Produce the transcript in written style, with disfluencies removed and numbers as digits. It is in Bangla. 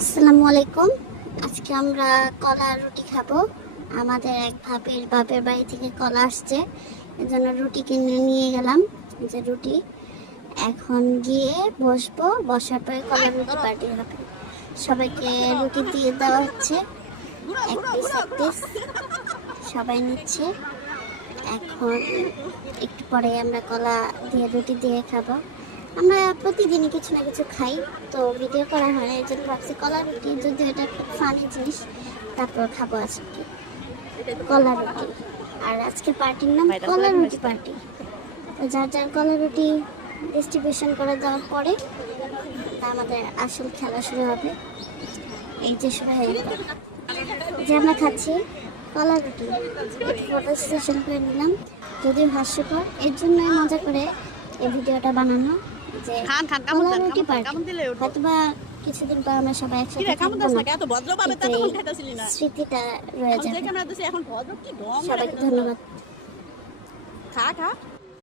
আসসালামু আলাইকুম। আজকে আমরা কলা রুটি খাবো। আমাদের এক বাপের বাড়ি থেকে কলা আসছে, এজন্য রুটি কিনে নিয়ে গেলাম। যে রুটি এখন গিয়ে বসবো, বসার পরে কলা রুটি পার্টি হবে। সবাইকে রুটি দিয়ে দেওয়া হচ্ছে, এক পিস সবাই নিচ্ছে। এখন একটু পরে আমরা কলা দিয়ে রুটি দিয়ে খাবো। আমরা প্রতিদিনই কিছু না কিছু খাই, তো ভিডিও করা হয় না, এই জন্য ভাবছি কলা রুটি, যদি এটা খুব ফানি জিনিস, তারপর খাবো আজকে কলা রুটি। আর আজকে পার্টির নাম কলা রুটি পার্টি। তো যার যার কলা রুটি ডিস্ট্রিবিউশন করে দেওয়ার পরে আমাদের আসল খেলা শুরু হবে। এই যে শুরু হয়ে গেল, যে আমরা খাচ্ছি কলা রুটি, একটু ফটো সেশন করে নিলাম। যদিও হাস্যকর, এর জন্য মজা করে এই ভিডিওটা বানানো, যে কলা রুটি পার্টি। হয়তোবা কিছুদিন পর আমরা সবাই একসাথে থাকবো না, স্মৃতিটা রয়ে যাবে। সবাইকে ধন্যবাদ।